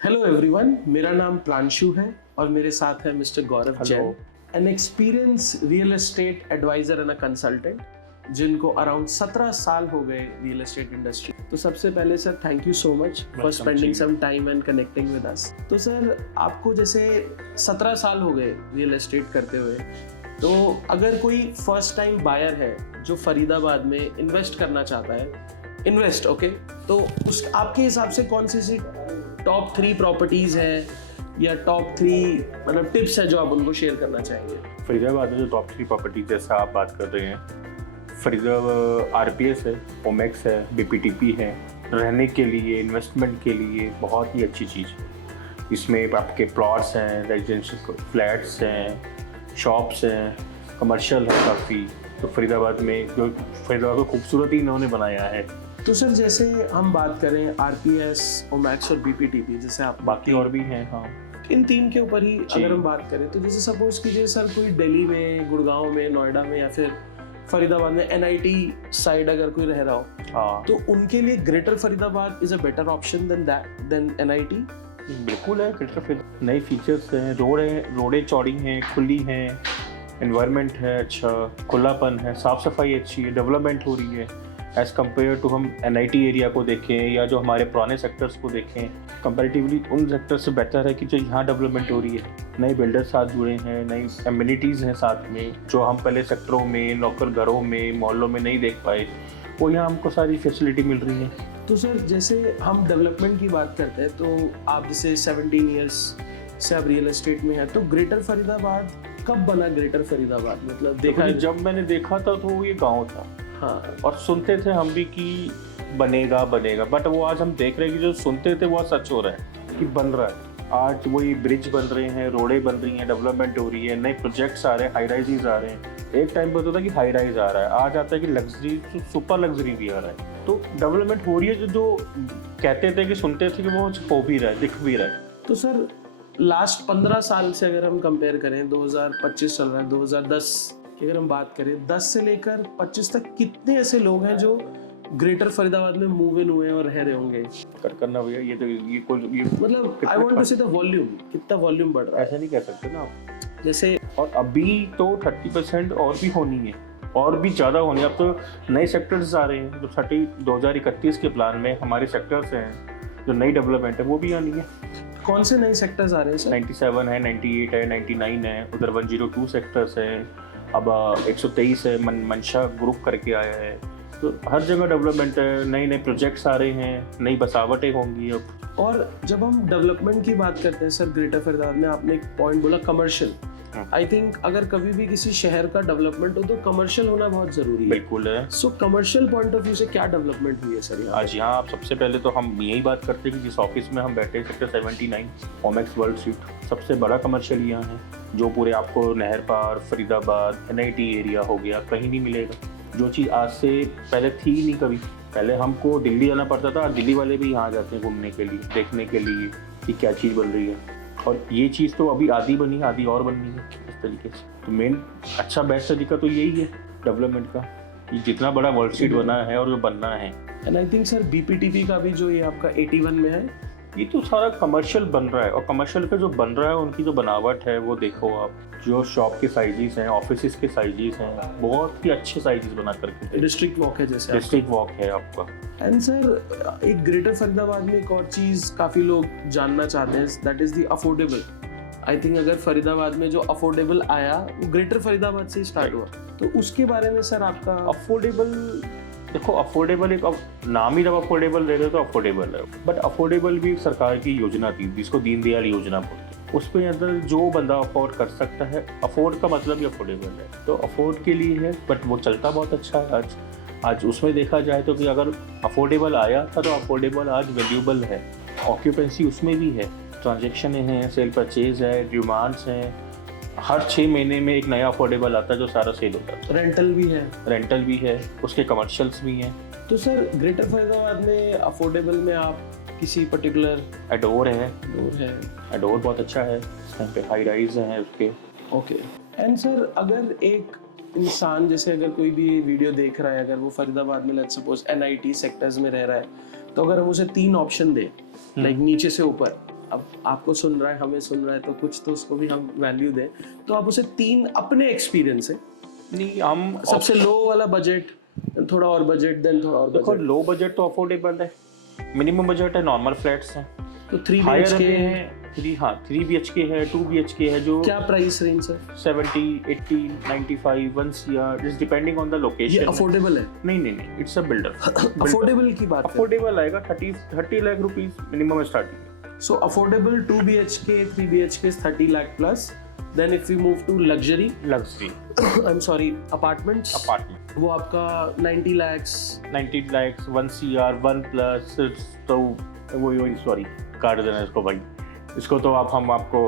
Hello everyone, मेरा नाम प्रांशु है और मेरे साथ है mister Gaurav Jain, an experience real estate adviser and a consultant जिनको अराउंड 17 साल हो गए रियल एस्टेट इंडस्ट्री। तो सबसे पहले sir thank you so much for spending some time and connecting with us. तो सर आपको जैसे 17 साल हो गए रियल एस्टेट करते हुए, तो अगर कोई फर्स्ट टाइम बायर है जो फरीदाबाद में इन्वेस्ट करना चाहता है, तो उस आपके हिसाब से कौन सी टॉप 3 प्रॉपर्टीज है या टॉप 3 मतलब टिप्स है जो आप उनको शेयर करना चाहेंगे? फरीदाबाद में जो टॉप 3 प्रॉपर्टी जैसा आप बात कर रहे हैं, फरीदाबाद आरपीएस है, ओमेक्स है, बीपीटीपी है। रहने के लिए, इन्वेस्टमेंट के लिए बहुत ही अच्छी चीज़ है। इसमें आपके प्लॉट्स हैं, रेजिडेंशियल फ्लैट्स हैं, शॉप्स हैं, कमर्शियल है काफ़ी। तो फरीदाबाद में जो फरीदाबाद को खूबसूरती इन्होंने बनाया है। तो सर जैसे हम बात करें आरपीएस, ओमैक्स और बीपीटीपी, जैसे आप बाकी और भी हैं, हाँ, इन 3 के ऊपर ही अगर हम बात करें, तो जैसे सपोज कीजिए सर कोई दिल्ली में, गुड़गांव में, नोएडा में या फिर फरीदाबाद में एनआईटी साइड अगर कोई रह रहा हो, हाँ, तो उनके लिए greater Faridabad is a better option than NIT. बिल्कुल है। ग्रेटर फरीदाबाद नए फीचर्स हैं, रोडें चौड़ी हैं, खुली हैं, एनवायरनमेंट है अच्छा, खुलापन है, साफ़ सफाई अच्छी है, डेवलपमेंट हो रही है। एज़ कम्पेयर टू हम एनआईटी एरिया को देखें या जो हमारे पुराने सेक्टर्स को देखें, कंपैरेटिवली उन सेक्टर से बेटर है कि जो यहाँ डेवलपमेंट हो रही है। नए बिल्डर साथ जुड़े हैं, नई एमिनिटीज़ हैं साथ में, जो हम पहले सेक्टरों में, नौकर घरों में, मोहल्लों में नहीं देख पाए, वो यहाँ हमको सारी फैसिलिटी मिल रही है। तो सर जैसे हम डेवलपमेंट की बात करते हैं, तो आप जैसे 17 ईयर्स से आप रियल एस्टेट में हैं, तो ग्रेटर फरीदाबाद कब बना ग्रेटर फरीदाबाद? मतलब देखा जब मैंने देखा था तो ये गाँव था, हाँ, और सुनते थे हम भी कि बनेगा, बट वो आज हम देख रहे हैं कि जो सुनते थे वो सच हो रहा है कि बन रहा है। आज वही ब्रिज बन रहे हैं, रोडें बन रही हैं, डेवलपमेंट हो रही है, नए प्रोजेक्ट्स आ रहे हैं, हाई राइजेस आ रहे हैं। एक टाइम पर होता था कि हाई राइज आ रहा है, आज आता है कि लग्जरी, सुपर लग्जरी भी आ रहा है। तो डेवलपमेंट हो रही है। जो कहते थे कि सुनते थे कि वो हो भी रहा है, दिख भी रहा है। तो सर लास्ट 15 साल से अगर हम कंपेयर करें, 2025 चल रहा है, 2010 की अगर हम बात करें, 10 से लेकर 25 तक कितने ऐसे लोग हैं जो ग्रेटर फरीदाबाद में मूव इन हुए हैं और रह रहे होंगे? करना भैया, ये मतलब आई वांट टू से द वॉल्यूम, कितना वॉल्यूम बढ़ रहा है? ऐसा नहीं कह सकते ना आप। जैसे और अभी तो 30% और भी होनी है, और भी ज़्यादा होनी है। अब तो नए सेक्टर्स आ रहे हैं, जो 2031 के प्लान में हमारे सेक्टर्स हैं, जो नई डेवलपमेंट है वो भी आनी है। कौन से नए सेक्टर्स आ रहे हैं सर? 97 है, 98 है, 99 है, उधर 102 सेक्टर्स हैं, अब 123 है, मंशा ग्रुप करके आया है। तो हर जगह डेवलपमेंट है, नए नए प्रोजेक्ट्स आ रहे हैं, नई बसावटें होंगी अब। और जब हम डेवलपमेंट की बात करते हैं सर ग्रेटर फरीदाबाद में, आपने एक पॉइंट बोला कमर्शियल। आई थिंक अगर कभी भी किसी शहर का डेवलपमेंट हो तो कमर्शियल होना बहुत जरूरी है। बिल्कुल है। सो कमर्शियल पॉइंट ऑफ व्यू से क्या डेवलपमेंट हुई है सर यहाँ? आज यहाँ आप सबसे पहले तो हम यही बात करते हैं कि जिस ऑफिस में हम बैठे, सेक्टर 79 ओमेक्स वर्ल्ड स्वीट, सबसे बड़ा कमर्शियल यहाँ है, जो पूरे आपको नहर पार, फरीदाबाद, एनआईटी एरिया हो गया, कहीं नहीं मिलेगा। जो चीज़ आज से पहले थी नहीं कभी। पहले हमको दिल्ली जाना पड़ता था, दिल्ली वाले भी यहाँ जाते हैं घूमने के लिए, देखने के लिए कि क्या चीज़ बन रही है। और ये चीज़ तो अभी आधी बनी है, आधी और बननी है इस तरीके से। तो मेन अच्छा बेस्ट तरीका तो यही है डेवलपमेंट का, कि जितना बड़ा वर्ल्ड स्ट्रीट बना है और जो बनना है। And I think sir BPTP का भी जो ये आपका 81 में है, ये तो सारा कमर्शियल बन रहा है। और कमर्शियल का जो बन रहा है, उनकी जो बनावट है वो देखो आप, जो शॉप के साइजेस हैं, ऑफिस के साइजेस हैं, बहुत ही अच्छे साइजेस बना करके। डिस्ट्रिक्ट वॉक है जैसे, डिस्ट्रिक्ट वॉक है आपका। एंड सर एक ग्रेटर फरीदाबाद में एक और चीज़ काफ़ी लोग जानना चाहते हैं, that is the affordable. I think अगर फरीदाबाद में जो अफोर्डेबल आया वो ग्रेटर फरीदाबाद से स्टार्ट हुआ, तो उसके बारे में सर आपका? अफोर्डेबल देखो, अफोर्डेबल एक नाम ही जब अफोर्डेबल दे रहे तो अफोर्डेबल है, बट अफोर्डेबल भी सरकार की योजना थी जिसको दीनदयाल योजना बोलते हैं। उसमें अंदर जो बंदा अफोर्ड कर सकता है, अफोर्ड का मतलब ही अफोर्डेबल है, तो अफोर्ड के लिए है, बट वो चलता बहुत अच्छा है। आज उसमें देखा जाए तो कि अगर अफोर्डेबल आया था तो अफोर्डेबल आज वैल्यूबल है। ऑक्यूपेंसी उसमें भी है, ट्रांजेक्शन हैं, सेल परचेज है, डिमांड्स हैं। हर 6 महीने में एक नया अफोर्डेबल आता है जो सारा सेल होता है। रेंटल भी है, उसके कमर्शियल्स भी हैं। तो सर ग्रेटर फरीदाबाद में अफोर्डेबल में आप किसी पर्टिकुलर? एडोर है, एडोर बहुत अच्छा है, इस टाइम पे हाई राइज हैं उसके। ओके। एंड सर अगर एक इंसान, जैसे अगर कोई भी वीडियो देख रहा है, अगर वो फरीदाबाद में लेट्स सपोज एनआईटी सेक्टर्स में रह रहा है, तो अगर हम उसे 3 ऑप्शन दे, लाइक नीचे से ऊपर, अब आपको सुन रहा है, हमें सुन रहा है, तो कुछ तो उसको भी हम वैल्यू दें। तो आप उसे 3 अपने एक्सपीरियंस से, नहीं हम सबसे लो वाला बजट, थोड़ा और बजट, देन थोड़ा और देखो बजट। लो बजट तो अफोर्डेबल है, मिनिमम बजट है नॉर्मल फ्लैट्स हैं, तो 3 हायर BHK हैं 3 BHK है, 2 BHK है जो क्या प्राइस रेंज है? 70, 80, 95, 1 CR, it's depending on the ये लोकेशन। अफोर्डेबल है? नहीं, इट्स अ बिल्डर। अफोर्डेबल की बात है। अफोर्डेबल आएगा 30 lakh rupees minimum starting. So affordable 2 BHK, 3 BHK is 30 lakh plus. Then if we move to luxury, I'm sorry, apartments, वो आपका 90 lakhs, 90 lakhs, 1 CR, 1 plus, तो वो सॉरी काट देना इसको भाई, इसको तो हम आपको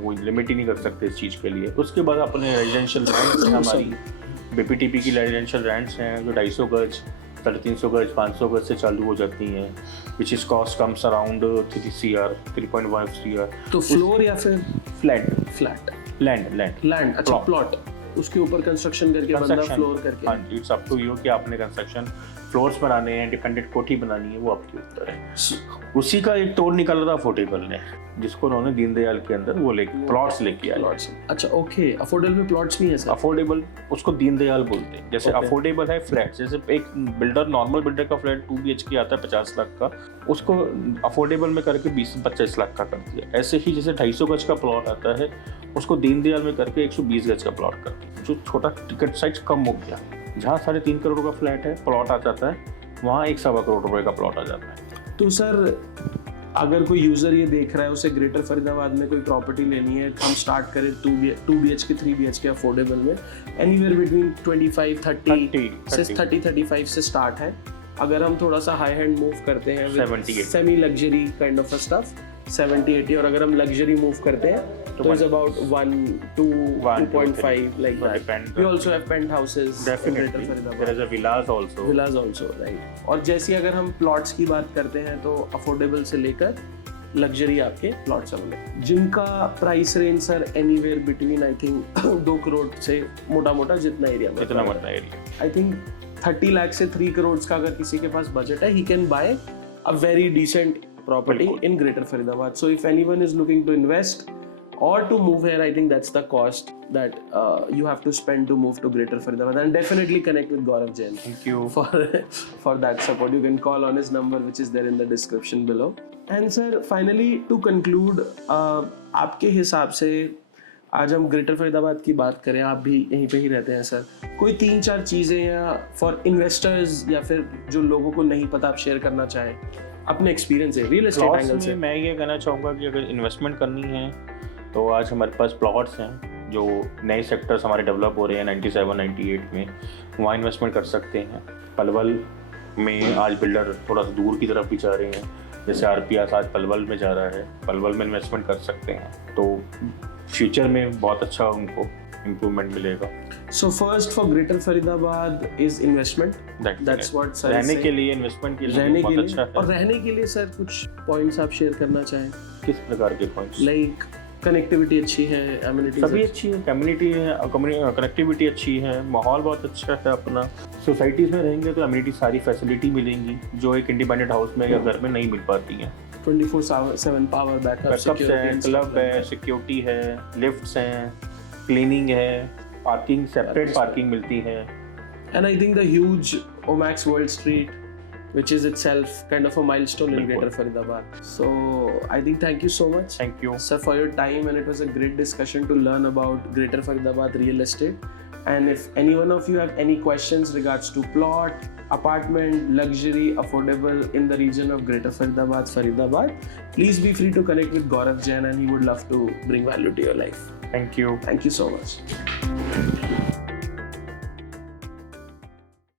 वो लिमिट ही नहीं कर सकते इस चीज़ के लिए। उसके बाद अपने रेजिडेंशियल रेंट्स हैं, हमारी BPTP की रेजिडेंशियल रेंट्स हैं जो 250 गज, 350 गज, 500 गज से चालू हो जाती हैं, which is cost comes around 3 CR, 3.5 CR। तो फ्लोर या फिर फ्लैट? लैंड, अच्छा प्लॉट, उसके ऊपर कंस्ट्रक्शन करके बंदा फ्लोर करके। हाँ, इट्स अप टू यू कि आपने कंस्ट्रक्शन फ्लोर्स बनाने हैं, इंडिपेंडेंट कोठी बनानी है, वो आपके ऊपर है। उसी का एक तोड़ निकाला था अफोर्डेबल ने, जिसको उन्होंने दीनदयाल के अंदर वो प्लॉट्स लेके आए। अच्छा ओके, अफोर्डेबल में प्लॉट्स भी है सर? अफोर्डेबल उसको दीनदयाल बोलते हैं। जैसे Okay. अफोर्डेबल है फ्लैट, जैसे एक बिल्डर नॉर्मल बिल्डर का फ्लैट 2 BHK आता है 50 लाख का, उसको अफोर्डेबल में करके 20 से 25 लाख का कर दिया। ऐसे ही जैसे 250 गज का प्लॉट आता है, उसको दीनदयाल में करके 120 गज का प्लॉट कर दिया, जो छोटा टिकट साइज कम हो गया। जहाँ 3.5 करोड़ का फ्लैट है, प्लॉट आ जाता है, वहाँ 1.25 करोड़ रुपए का प्लॉट आ जाता है। तो सर अगर कोई यूजर ये देख रहा है, उसे ग्रेटर फरीदाबाद में कोई प्रॉपर्टी लेनी है, हम स्टार्ट करें 2 BHK 3 BHK अफोर्डेबल में, एनीवेयर बिटवीन 25 30 से 30-35 से स्टार्ट है। अगर हम थोड़ा सा हाई हैंड मूव करते हैं, 70-80, semi luxury kind of stuff, 70-80, और अगर हम लग्जरी मूव करते हैं तो is about 1 to 2.5 like that. We also have penthouses in Greater Faridabad. There is a villas also, right. और जैसे अगर हम प्लॉट्स की बात करते हैं तो अफोर्डेबल से लेकर लग्जरी आपके प्लॉट्स अवेलेबल, जिनका price range sir anywhere between I think 2 crore से मोटा जितना एरिया में, इतना बड़ा एरिया, आई थिंक 30 लाख से 3 करोड़ का अगर किसी के पास बजट है, he can buy a very decent property in Greater Faridabad. So if anyone is looking to invest or to move here, I think that's the cost that you have to spend to move to Greater Faridabad. And definitely connect with Gaurav Jain. Thank you for that support. You can call on his number which is there in the description below. And sir, finally to conclude, आपके हिसाब से आज हम greater Faridabad की बात करें, आप भी यहीं पे ही रहते हैं सर, कोई 3-4 चीज़ें या फॉर इन्वेस्टर्स या फिर जो लोगों को नहीं पता, आप शेयर करना चाहें अपने एक्सपीरियंस है रियल एस्टेट एंगल से? मैं ये कहना चाहूँगा कि अगर इन्वेस्टमेंट करनी है तो आज हमारे पास प्लॉट्स हैं, जो नए सेक्टर्स हमारे डेवलप हो रहे हैं 97-98 में, वहाँ इन्वेस्टमेंट कर सकते हैं। पलवल में आज बिल्डर थोड़ा सा दूर की तरफ भी जा रहे हैं, जैसे RPS आज पलवल में जा रहा है, पलवल में इन्वेस्टमेंट कर सकते हैं, तो फ्यूचर में बहुत अच्छा उनको इम्प्रूवमेंट मिलेगा। So first for Greater Faridabad is investment. That's what sir रहने say. के लिए इन्वेस्टमेंट के लिए रहने बहुत के अच्छा लिए, और है। रहने के लिए सर कुछ पॉइंट्स आप शेयर करना चाहें? किस प्रकार के पॉइंट्स? लाइक कनेक्टिविटी अच्छी है, एमिनिटीज सभी अच्छी है, कम्युनिटी है, कनेक्टिविटी अच्छी है, माहौल बहुत अच्छा है अपना। सोसाइटीज़ में रहेंगे तो कम्युनिटी सारी फैसिलिटी मिलेंगी जो एक इंडिपेंडेंट हाउस में या घर में नहीं मिल पाती हैं। 24/7 पावर बैकअप है, क्लब है, सिक्योरिटी है, लिफ्ट्स हैं, क्लीनिंग है, पार्किंग सेपरेट पार्किंग मिलती है। And I think the huge Omax World Street, which is itself kind of a milestone in Greater Faridabad. So I think thank you so much. Thank you, sir, for your time, and it was a great discussion to learn about Greater Faridabad real estate. And if any one of you have any questions regards to plot, apartment, luxury, affordable in the region of Greater Faridabad, please be free to connect with Gaurav Jain, and he would love to bring value to your life. thank you. Thank you so much.